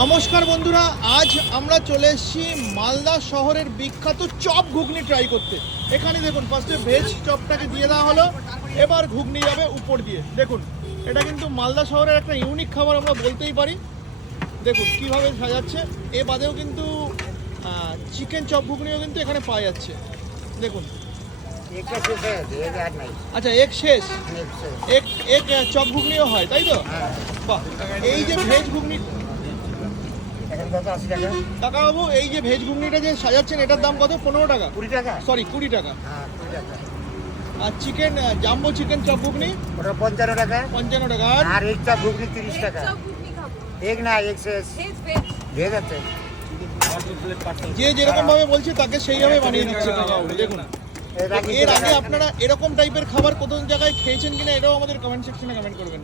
নমস্কার বন্ধুরা, আজ আমরা চলে এসেছি মালদা শহরের বিখ্যাত চপ ঘুগনি ট্রাই করতে। এখানে দেখুন, ফার্স্টে ভেজ চপটাকে দিয়ে দেওয়া হলো, এবার ঘুগনি যাবে উপর দিয়ে। দেখুন, এটা কিন্তু মালদা শহরের একটা ইউনিক খাবার আমরা বলতেই পারি। দেখুন কিভাবে সাজাচ্ছে। এ বাদেও কিন্তু চিকেন চপ ঘুগনিও কিন্তু এখানে পাওয়া যাচ্ছে। দেখুন, আচ্ছা, এক শেষ, এক চপ ঘুগনিও হয়, তাই তো? বাহ, এই যে ভেজ ঘুগনি কাকাবাবু, এই যে ভেজ ঘুগনিটা যে সাজাচ্ছেন, এটার দাম কত? 15 টাকা? 20 টাকা, সরি 20 টাকা। আর চিকেন জাম্বো চিকেন চপ ঘুগনি ওটা 55 টাকা। 55 টাকা। আর এক চপ ঘুগনি 30 টাকা। এক না, এক শেষ ভেজ আছে। যে যেরকম ভাবে বলছে তাকে সেইভাবে বানিয়ে দিচ্ছে কাকাবাবু। দেখুন, এর আগে আপনারা এরকম টাইপের খাবার কোন জায়গায় খেয়েছেন কিনা, এটাও আমাদের কমেন্ট সেকশনে কমেন্ট করবেন।